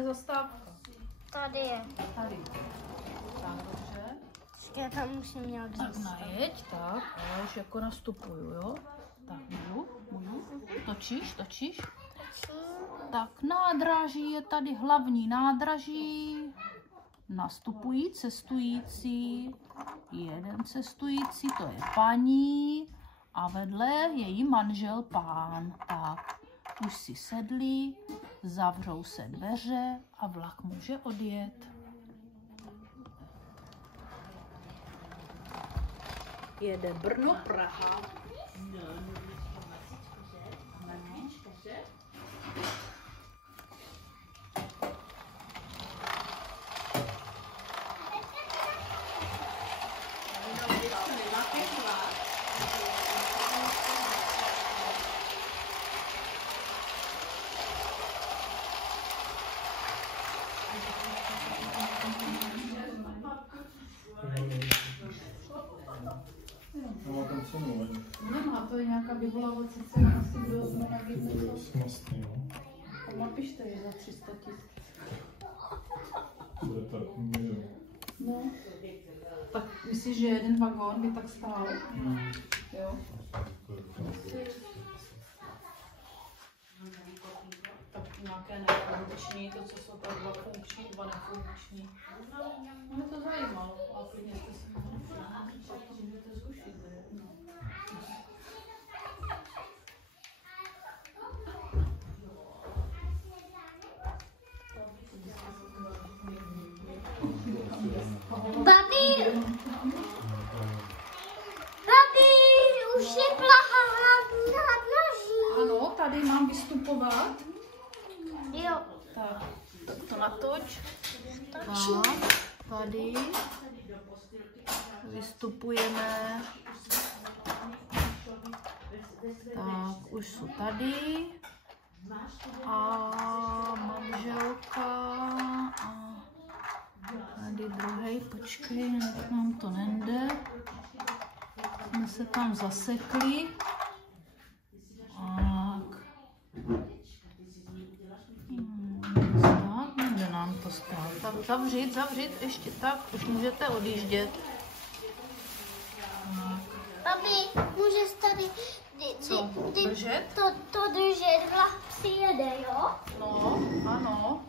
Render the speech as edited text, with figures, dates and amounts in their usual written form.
bude zastávka? Tady je. Tady. Tak, dobře. Já tam musím nějak Tak najeď, tak, já už jako nastupuju, jo? Tak, můžu. Točíš. Tak, nádraží je tady, hlavní nádraží. Nastupují cestující. Jeden cestující, to je paní. A vedle její manžel pán. Tak, už si sedli, zavřou se dveře a vlak může odjet. Jede Brno, Praha. Nemá, to je nějaká vyvolávací cena, asi kdo jsme Smastný, no. A napište je za 300 000. Bude tak milion. No. Tak myslíš, že jeden vagón by tak stál? Jo. Tak nějaké nefunkční, to co jsou to 2 funkční, 2 nefunkční. Mě to zajímalo, a klidně jste si můžete zkušit. Babi, už je Praha nádraží. Ano, tady mám vystupovat. Jo. Tak, to natoč. Tak, tady vystupujeme. Tak, už jsou tady. A manželka. A tady druhý, počkej, jak nám to nejde. Jsme se tam zasekli. Tak. Tak, nejde nám to stát. Tak zavřít, ještě tak, už můžete odjíždět. Babi, můžeš tady Držet? to držet, vlak přijede, jo? No, ano.